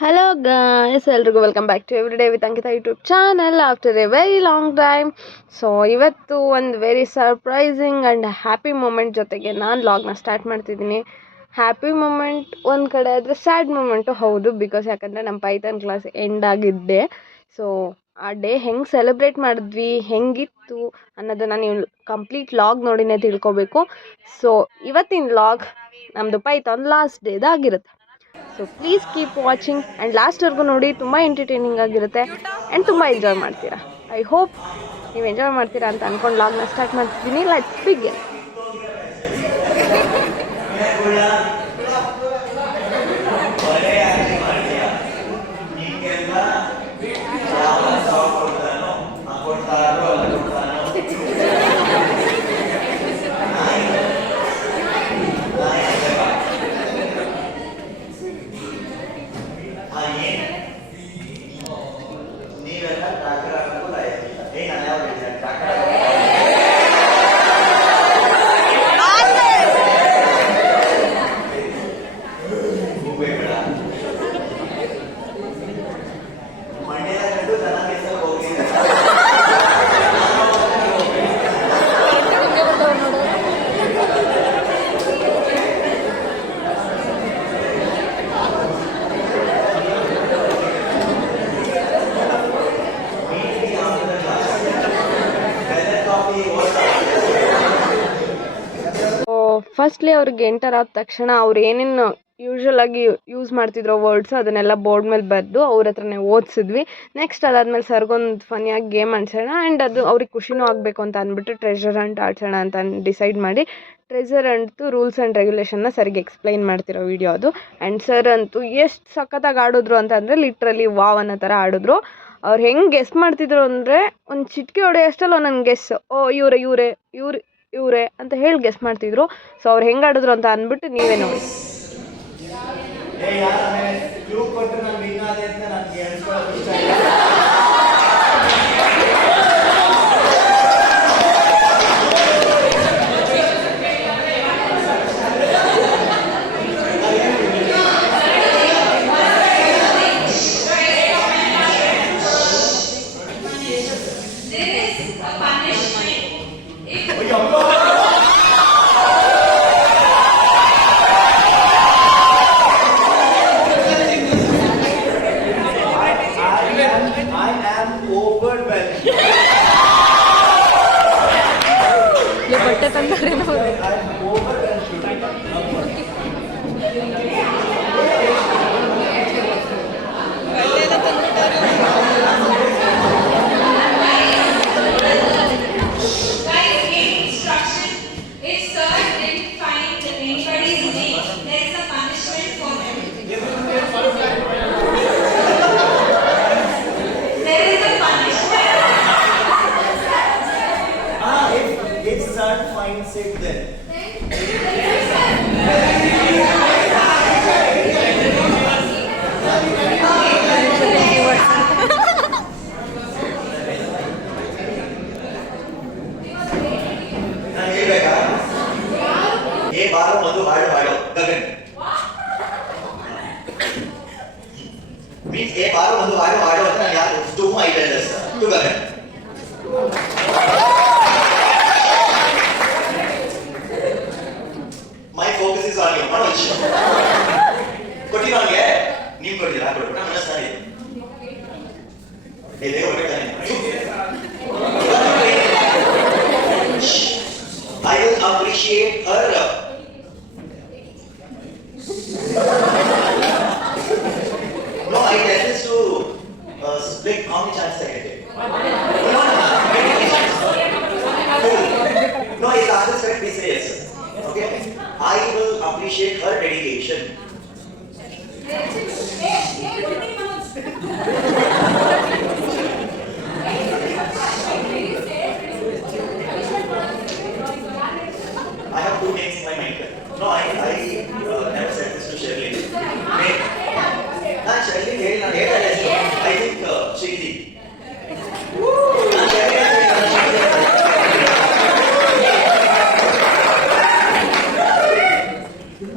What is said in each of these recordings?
Hello guys, ಎಲ್ರಿಗೂ welcome back to every day with Ankita YouTube channel after a very long time. So ಇವತ್ತು ಒಂದು very surprising and happy moment ಜೊತೆಗೆ ನಾನು ಲಾಗ್ನ start ಮಾಡ್ತಿದ್ದೀನಿ. Happy moment ಒಂದು ಕಡೆ ಆದರೆ ಸ್ಯಾಡ್ ಮೂಮೆಂಟು ಹೌದು, ಬಿಕಾಸ್ ಯಾಕಂದರೆ ನಮ್ಮ ಪೈಥಾನ್ ಕ್ಲಾಸ್ ಎಂಡ್ ಆಗಿದ್ದೆ. ಸೊ ಆ ಡೇ ಹೆಂಗೆ ಸೆಲೆಬ್ರೇಟ್ ಮಾಡಿದ್ವಿ, ಹೆಂಗಿತ್ತು ಅನ್ನೋದನ್ನು ನೀವು ಕಂಪ್ಲೀಟ್ ಲಾಗ್ ನೋಡಿನೇ ತಿಳ್ಕೊಬೇಕು. ಸೊ ಇವತ್ತಿನ ಲಾಗ್ ನಮ್ಮದು ಪೈಥಾನ್ ಲಾಸ್ಟ್ ಡೇದಾಗಿರುತ್ತೆ. So please keep watching and ಲಾಸ್ಟ್ವರೆಗೂ ನೋಡಿ, ತುಂಬ ಎಂಟರ್ಟೈನಿಂಗ್ ಆಗಿರುತ್ತೆ ಆ್ಯಂಡ್ ತುಂಬ ಎಂಜಾಯ್ ಮಾಡ್ತೀರಾ. ಐ ಹೋಪ್ ನೀವು ಎಂಜಾಯ್ ಮಾಡ್ತೀರಾ ಅಂತ ಅಂದ್ಕೊಂಡು ಲಾಗ್ನ ಸ್ಟಾರ್ಟ್ ಮಾಡ್ತಿದ್ದೀನಿ. Let's begin. ಫಸ್ಟ್ಲಿ ಅವ್ರಿಗೆ ಎಂಟರ್ ಆದ ತಕ್ಷಣ ಅವ್ರು ಏನೇನು ಯೂಶ್ವಲಾಗಿ ಯೂಸ್ ಮಾಡ್ತಿದ್ರು ವರ್ಡ್ಸು ಅದನ್ನೆಲ್ಲ ಬೋರ್ಡ್ ಮೇಲೆ ಬರೆದು ಅವ್ರ ಹತ್ರನೇ ಓದಿಸಿದ್ವಿ. ನೆಕ್ಸ್ಟ್ ಅದಾದಮೇಲೆ ಸರ್ಗೊಂದು ಫನಿಯಾಗಿ ಗೇಮ್ ಆಡ್ಸೋಣ ಆ್ಯಂಡ್ ಅದು ಅವ್ರಿಗೆ ಖುಷಿನೂ ಆಗಬೇಕು ಅಂತ ಅಂದ್ಬಿಟ್ಟು ಟ್ರೆಷರ್ ಹಂಟ್ ಆಡ್ಸೋಣ ಅಂತ ಡಿಸೈಡ್ ಮಾಡಿ ಟ್ರೆಷರ್ ಹಂಟ್ದು ರೂಲ್ಸ್ ಆ್ಯಂಡ್ ರೆಗ್ಯುಲೇಷನ್ನ ಸರಿಗೆ ಎಕ್ಸ್ಪ್ಲೈನ್ ಮಾಡ್ತಿರೋ ವಿಡಿಯೋ ಅದು. ಆ್ಯಂಡ್ ಸರ್ ಅಂತೂ ಎಷ್ಟು ಸಖತ್ತಾಗಿ ಆಡಿದ್ರು ಅಂತಂದರೆ ಲಿಟ್ರಲಿ ವಾವ್ ಅನ್ನೋ ಥರ ಆಡಿದ್ರು. ಅವ್ರು ಹೆಂಗೆ ಗೆಸ್ ಮಾಡ್ತಿದ್ರು ಅಂದರೆ ಒಂದು ಚಿಟಿಕೆ ಹೊಡೆಯೋ ಅಷ್ಟಲ್ಲ ನನ್ನ ಗೆಸ್, ಇವರೇ ಅಂತ ಹೇಳಿ ಗೆಸ್ ಮಾಡ್ತಿದ್ರು. ಸೊ ಅವ್ರು ಹೆಂಗೆ ಆಡಿದ್ರು ಅಂತ ಅಂದ್ಬಿಟ್ಟು ನೀವೇ ನೋಡಿ. ಬಟ್ಟೆ ತಂದರೆ I will appreciate her. No, I tell this to split how many chances I get. No, his answer is correct. Please say yes. Okay. I will appreciate her dedication. I have two names in my mind. No, I never said this to Shirley. Shirley, I think Shirley.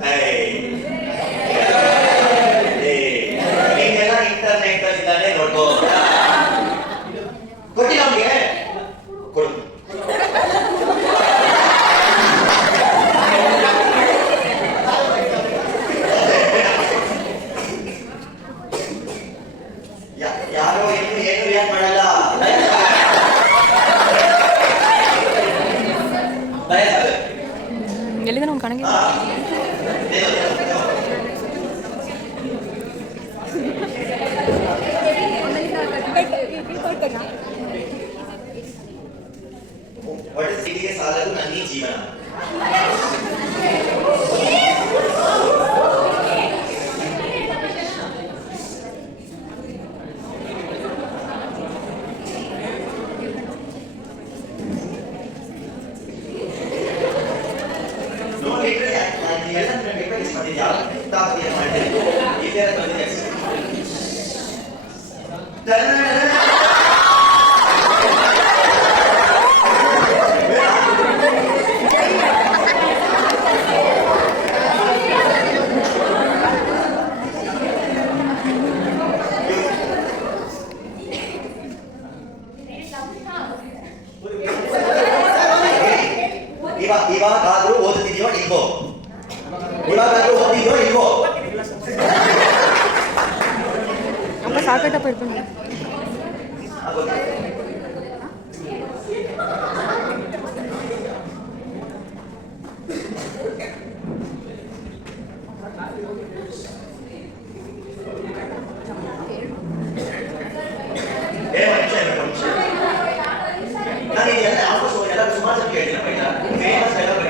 Hey. ಯಾರೋ ಏನು react ಮಾಡಲ್ಲ. ಎಲ್ಲಿದೆ ನಾವು ಕಾಣಂಗೆ ಒಟ್ಟಿಗೆ ಸಾಲದು ನನ್ನ ಜೀವನ. ಇವಾಗಾದ್ರೂ ಓದುತ್ತಿದೆಯೋ ಇಲ್ವೋ? ಇವಾಗಾದ್ರೂ ಓದಿದ್ಯೋ ಇಲ್ವೋ? ಅಪ್ಪ ಸಾಕಟ್ಟಪ್ಪ ಇರ್ತೀನಿ. ನಾನು ಇದೆಲ್ಲ ಆಲ್ಮೋಸ್ಟ್ ಎಲ್ಲ ಸುಮಾರು ಜನ ಕೇಳಿದ್ದೀನಪ್ಪ. ಇಲ್ಲ ಫೇಮಸ್ ಡೈಲಾಗ್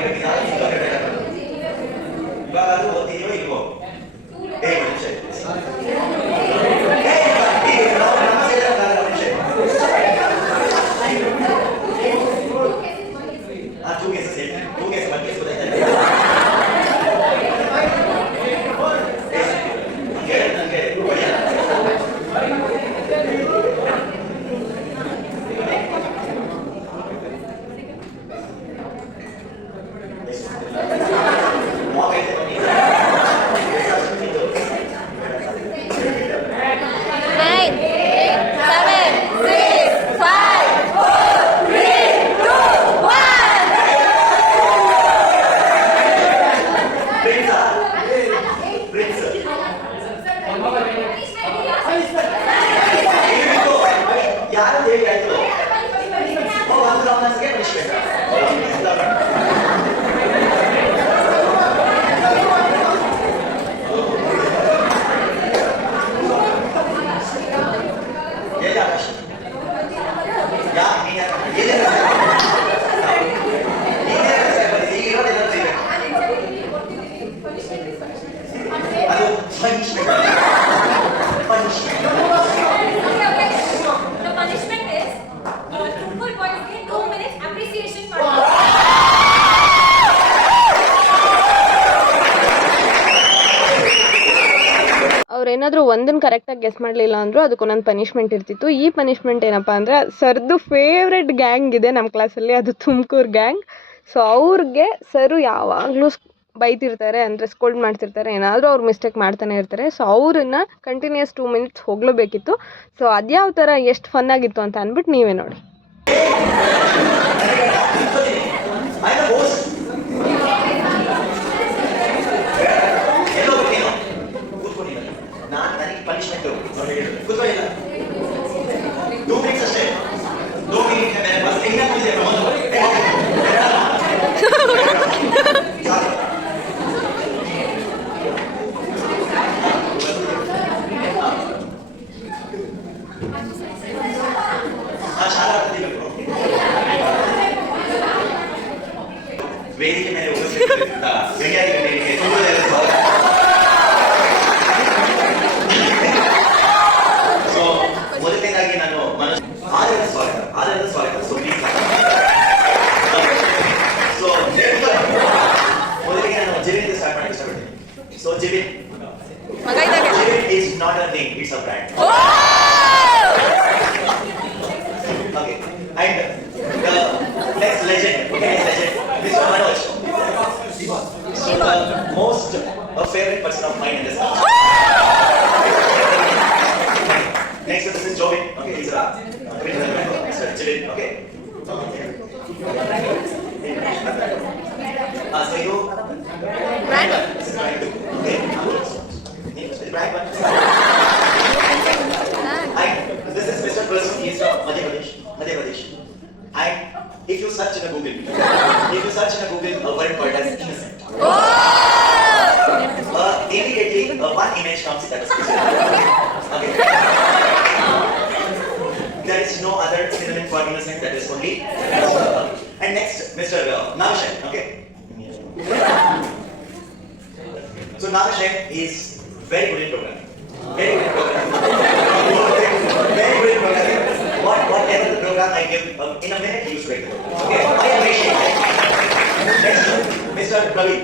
ಇವಾಗಾದ್ರೂ ಓದ್ತಿದೆಯೋ ಇಲ್ವೋ? ಯಾರು ಹೇಳಿ ಆಯ್ತು ಅವ್ರೇನಾದರೂ ಒಂದನ್ನು ಕರೆಕ್ಟಾಗಿ ಗೆಸ್ ಮಾಡಲಿಲ್ಲ ಅಂದರೂ ಅದಕ್ಕೊಂದೊಂದು ಪನಿಷ್ಮೆಂಟ್ ಇರ್ತಿತ್ತು. ಈ ಪನಿಷ್ಮೆಂಟ್ ಏನಪ್ಪ ಅಂದರೆ ಸರ್ದು ಫೇವ್ರೆಟ್ ಗ್ಯಾಂಗ್ ಇದೆ ನಮ್ಮ ಕ್ಲಾಸಲ್ಲಿ, ಅದು ತುಮಕೂರು ಗ್ಯಾಂಗ್. ಸೊ ಅವ್ರಿಗೆ ಸರು ಯಾವಾಗಲೂ ಬೈತಿರ್ತಾರೆ, ಅಂದರೆ ಸ್ಕೋಲ್ಡ್ ಮಾಡ್ತಿರ್ತಾರೆ, ಏನಾದರೂ ಅವ್ರು ಮಿಸ್ಟೇಕ್ ಮಾಡ್ತಾನೆ ಇರ್ತಾರೆ. ಸೊ ಅವ್ರನ್ನ ಕಂಟಿನ್ಯೂಸ್ 2 ಮಿನಿಟ್ಸ್ ಹೋಗಲೇಬೇಕಿತ್ತು. ಸೊ ಅದ್ಯಾವ ಥರ ಎಷ್ಟು ಫನ್ ಆಗಿತ್ತು ಅಂತ ಅಂದ್ಬಿಟ್ಟು ನೀವೇ ನೋಡಿ. ವೇದಿಕೆ ಮೇಲೆ ಉಪಸ್ಥಿತರಿದ್ದ ಗಣ್ಯಾಧಿಕಾರಿಗೆ ಸ್ವಾಗತ. ಸೊ ಮೊದಲನೇದಾಗಿ ನಾನು ಆದರದ ಸ್ವಾಗತ. ಸೊ ಮೊದಲಿಗೆ ನಾನು ಜಿವಿನ್ ಸ್ಟಾರ್ಟ್ ಮಾಡಕ್ಕೆ ಇಷ್ಟಪಡ್ತೀನಿ. So Jivin is not a name, it's a brand. Okay, and the next legend, Mr. Manoj. The most favorite person of mine in this house. Next this is Jovin. Okay, he's a original member. Mr. Jivin. Okay. So you Brandon. This is Brandon. Okay. Brandon. And if you search in a Google, a word called as innocent, immediately one image comes that is okay. There is no other synonym for innocent, that is only. And next, Mr. Navashan, okay. So Navashan is very good in programming. Very good in programming. Very good in programming. Whatever the program I give, in a minute he used to write. Okay, I appreciate that. Next, Mr. Praveen.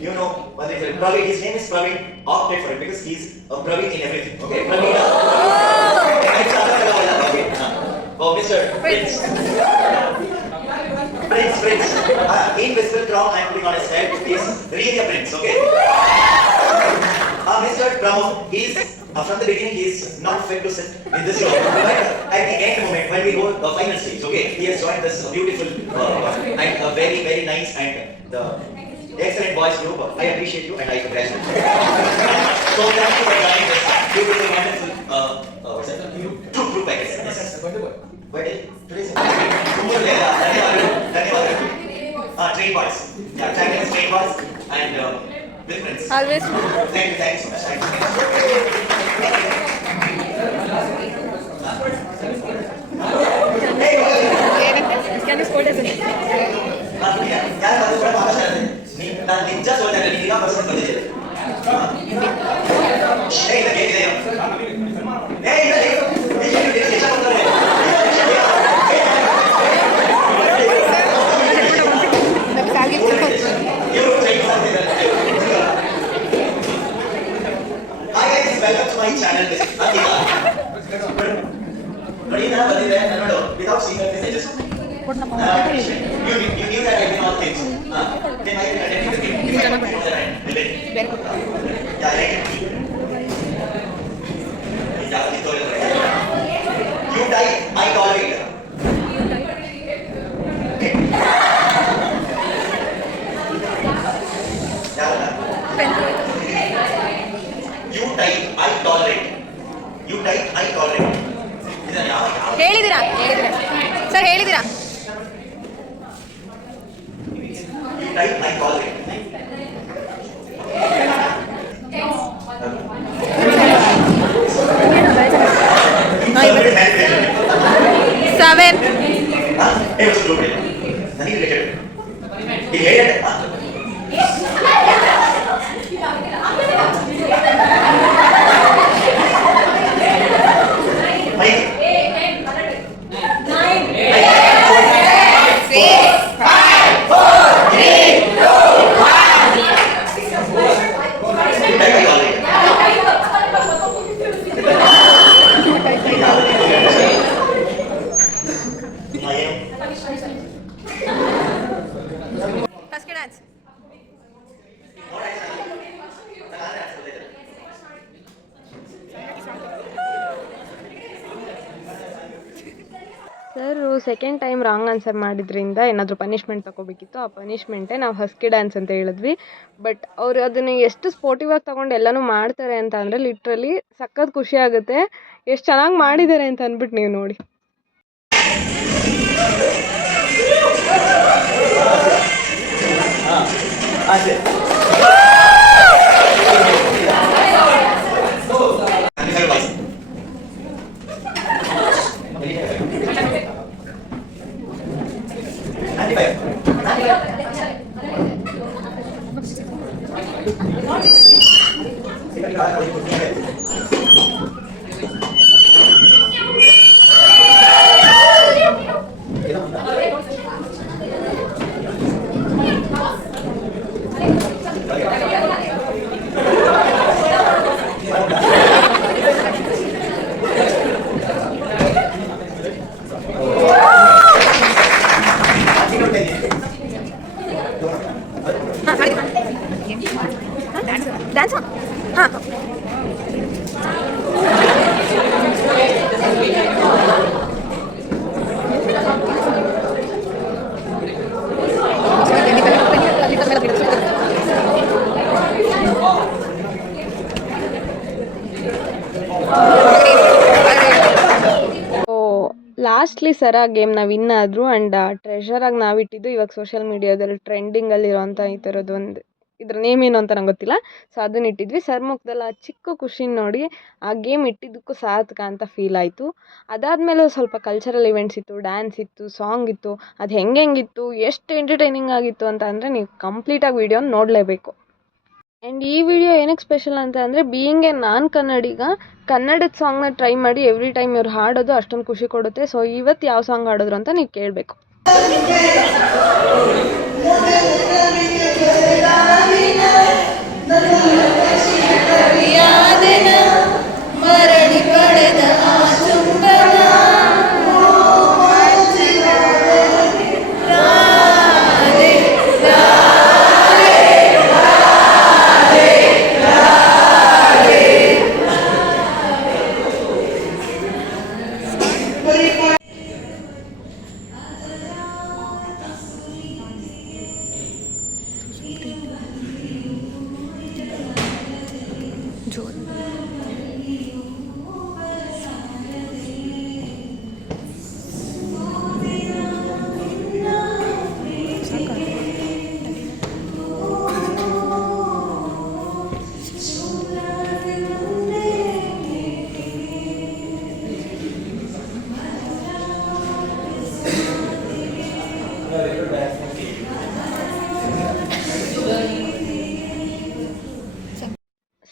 You know, Praveen, his name is Praveen, opted for it because he's a Praveen in everything. Okay, Praveen. Oh, Mr. Prince. Prince. Invisible crown I'm putting on his head. He's really a prince, okay? Mr. Pramod, he's from the beginning he's not fit to sit in this role. But at the end moment, when we go the final stage, okay, he has joined this beautiful and very, very nice and the excellent boys group. I appreciate you and I congratulate you. So thank you for joining this beautiful, wonderful, what's that? Troop group, I guess. Yes. Today's train boys. Yeah, Chinese train boys and with friends. Always. Thank you so much. Thank you. Can you scold us? Ninja soldier, ninja person. Hey, the game there. Hey, welcome to my channel. Without seeing her face, I just you knew that I did all things. Then I attended the game. Yeah, I like it. You die, I tolerate. You die, I tolerate. You die, I tolerate. ಹೇಳಿದಿರಾ sir ಹೇಳಿದಿರಾ You die, I tolerate. Seven. Hey, what's the group name? Nothing related. He hated it. Sir second time wrong answer ಮಾಡಿದ್ರಿಂದ ಏನಾದರೂ punishment ತೊಗೋಬೇಕಿತ್ತು. ಆ ಪನಿಷ್ಮೆಂಟೇ ನಾವು ಹಸ್ಕಿ dance ಅಂತ ಹೇಳಿದ್ವಿ. But ಅವರು ಅದನ್ನು ಎಷ್ಟು ಸ್ಪೋರ್ಟಿವ್ ಆಗಿ ತೊಗೊಂಡು ಎಲ್ಲನೂ ಮಾಡ್ತಾರೆ ಅಂತ ಅಂದರೆ ಲಿಟ್ರಲಿ ಸಖತ್ ಖುಷಿ ಆಗುತ್ತೆ. ಎಷ್ಟು ಚೆನ್ನಾಗಿ ಮಾಡಿದ್ದಾರೆ ಅಂತ ಅಂದ್ಬಿಟ್ಟು ನೀವು ನೋಡಿ. ಡ್ಯಾನ್ಸ್ ಹಾಂ ಲಾಸ್ಟ್ಲಿ ಸರ ಗೇಮ್ನ ವಿನ್ ಆದರು ಆ್ಯಂಡ್ ಟ್ರೆಷರಾಗಿ ನಾವಿಟ್ಟಿದ್ದು ಇವಾಗ ಸೋಷಿಯಲ್ ಮೀಡಿಯಾದಲ್ಲಿ ಟ್ರೆಂಡಿಂಗಲ್ಲಿರೋಂಥ ಈ ಥರದ್ದು ಒಂದು ಇದ್ರ ನೇಮ್ ಏನು ಅಂತ ನಂಗೆ ಗೊತ್ತಿಲ್ಲ. ಸೊ ಅದನ್ನ ಇಟ್ಟಿದ್ವಿ. ಸರ್ ಮುಖದಲ್ಲಿ ಆ ಚಿಕ್ಕ ಖುಷಿನ ನೋಡಿ ಆ ಗೇಮ್ ಇಟ್ಟಿದ್ದಕ್ಕೂ ಸಾರ್ಥಕ ಅಂತ ಫೀಲ್ ಆಯಿತು. ಅದಾದಮೇಲೆ ಸ್ವಲ್ಪ ಕಲ್ಚರಲ್ ಇವೆಂಟ್ಸ್ ಇತ್ತು, ಡ್ಯಾನ್ಸ್ ಇತ್ತು, ಸಾಂಗ್ ಇತ್ತು. ಅದು ಹೆಂಗಿತ್ತು, ಎಷ್ಟು ಎಂಟರ್ಟೈನಿಂಗ್ ಆಗಿತ್ತು ಅಂತ ಅಂದರೆ ನೀವು ಕಂಪ್ಲೀಟಾಗಿ ವೀಡಿಯೋನ ನೋಡಲೇಬೇಕು. ಆ್ಯಂಡ್ ಈ ವಿಡಿಯೋ ಏನಕ್ಕೆ ಸ್ಪೆಷಲ್ ಅಂತ ಅಂದರೆ ಬೀಯಿಂಗ್ ಎ ನಾನ್ ಕನ್ನಡಿಗ ಕನ್ನಡದ ಸಾಂಗ್ನ ಟ್ರೈ ಮಾಡಿ ಎವ್ರಿ ಟೈಮ್ ಇವ್ರು ಹಾಡೋದು ಅಷ್ಟೊಂದು ಖುಷಿ ಕೊಡುತ್ತೆ. ಸೊ ಇವತ್ತು ಯಾವ ಸಾಂಗ್ ಹಾಡಿದ್ರು ಅಂತ ನೀವು ಕೇಳಬೇಕು.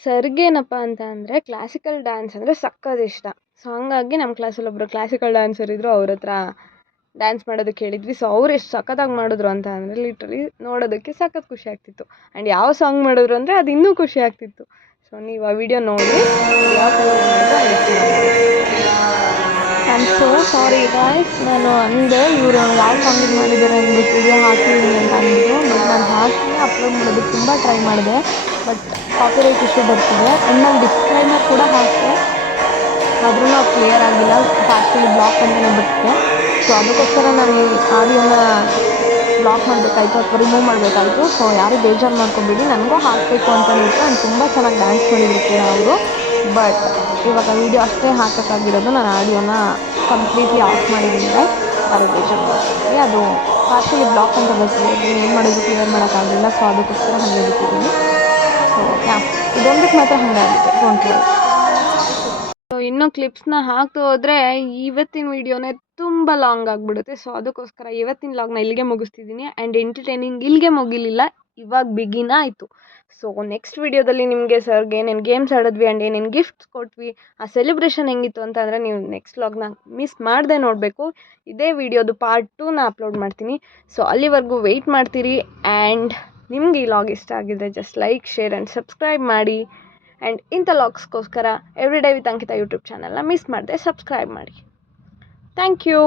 ಸರ್ಗೇನಪ್ಪ ಅಂತ ಅಂದರೆ ಕ್ಲಾಸಿಕಲ್ ಡ್ಯಾನ್ಸ್ ಅಂದರೆ ಸಕ್ಕತ್ ಇಷ್ಟ. ಸೊ ಹಂಗಾಗಿ ನಮ್ಮ ಕ್ಲಾಸಲ್ಲಿ ಒಬ್ಬರು ಕ್ಲಾಸಿಕಲ್ ಡ್ಯಾನ್ಸರ್ ಇದ್ದರು. ಅವ್ರ ಹತ್ರ ಡ್ಯಾನ್ಸ್ ಮಾಡೋದಕ್ಕೆ ಹೇಳಿದ್ವಿ. ಸೊ ಅವ್ರು ಎಷ್ಟು ಸಖತ್ತಾಗಿ ಮಾಡಿದ್ರು ಅಂತ ಅಂದರೆ ಲಿಟ್ರಲಿ ನೋಡೋದಕ್ಕೆ ಸಖತ್ ಖುಷಿ ಆಗ್ತಿತ್ತು. ಆ್ಯಂಡ್ ಯಾವ ಸಾಂಗ್ ಮಾಡಿದ್ರು ಅಂದರೆ ಅದು ಇನ್ನೂ ಖುಷಿ ಆಗ್ತಿತ್ತು. ಸೊ ನೀವು ಆ ವಿಡಿಯೋ ನೋಡಿ ಯಾವ ಥರ I am so sorry guys. ನಾನು ಅಂದೆ ಇವರು ಯಾವ ಸಾಂಗಿಗೆ ಮಾಡಿದ್ದಾರೆ ಅಂದ್ಬಿಟ್ಟು ವಿಡಿಯೋ ಹಾಕಿದ್ದೀನಿ ಅಂತ ಅಂದ್ಬಿಟ್ಟು. ಬಟ್ ನಾನು ಹಾಕಿ ಅಪ್ಲೋಡ್ ಮಾಡೋದಕ್ಕೆ ತುಂಬ ಟ್ರೈ ಮಾಡಿದೆ. ಬಟ್ ಕಾಪಿರೈಟ್ ಇಶ್ಯೂ ಬರ್ತಿದೆ. ಆ್ಯಂಡ್ ನಾನು ಡಿಸ್ಕ್ಲೈಮರ್ ಕೂಡ ಹಾಕಿದೆ, ಆದ್ರೂ ಅದು ಕ್ಲಿಯರ್ ಆಗಿಲ್ಲ. ಪಾರ್ಟಿಲಿ ಬ್ಲಾಕ್ ಅಂತಲೇ ಬಿಟ್ಟಿದೆ. ಸೊ ಅದಕ್ಕೋಸ್ಕರ ನಾನು ಈ ಆಡಿಯೋನ ಬ್ಲಾಕ್ ಮಾಡಬೇಕಾಯ್ತು ಅಥವಾ ರಿಮೂವ್ ಮಾಡಬೇಕಾಯ್ತು. ಸೊ ಯಾರು ಬೇಜಾರು ಮಾಡ್ಕೊಬೇಡಿ, ನನಗೂ ಹಾಕಬೇಕು ಅಂತಲೇ ಇತ್ತು. ನಾನು ತುಂಬ ಚೆನ್ನಾಗಿ ಡ್ಯಾನ್ಸ್ ಮಾಡಿದ್ರು ಕೂಡ ಅವರು. ಬಟ್ ಇವಾಗ ವೀಡಿಯೋ ಅಷ್ಟೇ ಹಾಕೋಕ್ಕಾಗಿರೋದು. ನಾನು ಆಡಿಯೋನ ಕಂಪ್ಲೀಟ್ಲಿ ಆಫ್ ಮಾಡಿದ್ದೀನಿ. ಯಾರು ಬೇಜಾರು ಮಾಡ್ಕೊಬೇಡಿ, ಅದು ಪಾರ್ಟಿಲಿ ಬ್ಲಾಕ್ ಅಂತ ಬರ್ತಿದೆ. ಏನು ಮಾಡೋದು ಕ್ಲಿಯರ್ ಮಾಡೋಕ್ಕಾಗಲಿಲ್ಲ. ಸೊ ಅದಕ್ಕೋಸ್ಕರ ಹಾಗೆ ಬಿಟ್ಟಿದ್ದೀನಿ. ಸೊ ಇದೊಂದಕ್ಕೆ ಮಾತ್ರ ಹಾಗಾಗಿದೆ, ಡೋಂಟ್ ವರಿ. ಸೊ ಇನ್ನೂ ಕ್ಲಿಪ್ಸ್ನ ಹಾಕ್ತಾ ಹೋದರೆ ಇವತ್ತಿನ ವೀಡಿಯೋನೇ ತುಂಬ ಲಾಂಗ್ ಆಗಿಬಿಡುತ್ತೆ. ಸೊ ಅದಕ್ಕೋಸ್ಕರ ಇವತ್ತಿನ ಲಾಗ್ನ ಇಲ್ಲಿಗೆ ಮುಗಿಸ್ತಿದ್ದೀನಿ. ಆ್ಯಂಡ್ ಎಂಟರ್ಟೈನಿಂಗ್ ಇಲ್ಲಿಗೆ ಮುಗಿಲಿಲ್ಲ, ಇವಾಗ ಬಿಗಿನ ಆಯಿತು. ಸೊ ನೆಕ್ಸ್ಟ್ ವೀಡಿಯೋದಲ್ಲಿ ನಿಮಗೆ ಸರ್ಗೆ ಏನೇನು ಗೇಮ್ಸ್ ಆಡಿದ್ವಿ ಆ್ಯಂಡ್ ಏನೇನು ಗಿಫ್ಟ್ಸ್ ಕೊಟ್ವಿ, ಆ ಸೆಲೆಬ್ರೇಷನ್ ಹೆಂಗಿತ್ತು ಅಂತ ಅಂದರೆ ನೀವು ನೆಕ್ಸ್ಟ್ ಲಾಗ್ನ ಮಿಸ್ ಮಾಡದೆ ನೋಡಬೇಕು. ಇದೇ ವೀಡಿಯೋದು ಪಾರ್ಟ್ 2ನ ಅಪ್ಲೋಡ್ ಮಾಡ್ತೀನಿ. ಸೊ ಅಲ್ಲಿವರೆಗೂ ವೆಯ್ಟ್ ಮಾಡ್ತೀರಿ. ಆ್ಯಂಡ್ ನಿಮ್ಗೆ ಈ ಲಾಗ್ ಇಷ್ಟ ಆಗಿದ್ರೆ just like, share and subscribe ಮಾಡಿ. ಆ್ಯಂಡ್ ಇಂಥ ಲಾಗ್ಸ್ಗೋಸ್ಕರ every day with Ankita YouTube ಚಾನಲ್ನ ಮಿಸ್ ಮಾಡದೆ ಸಬ್ಸ್ಕ್ರೈಬ್ ಮಾಡಿ. Thank you.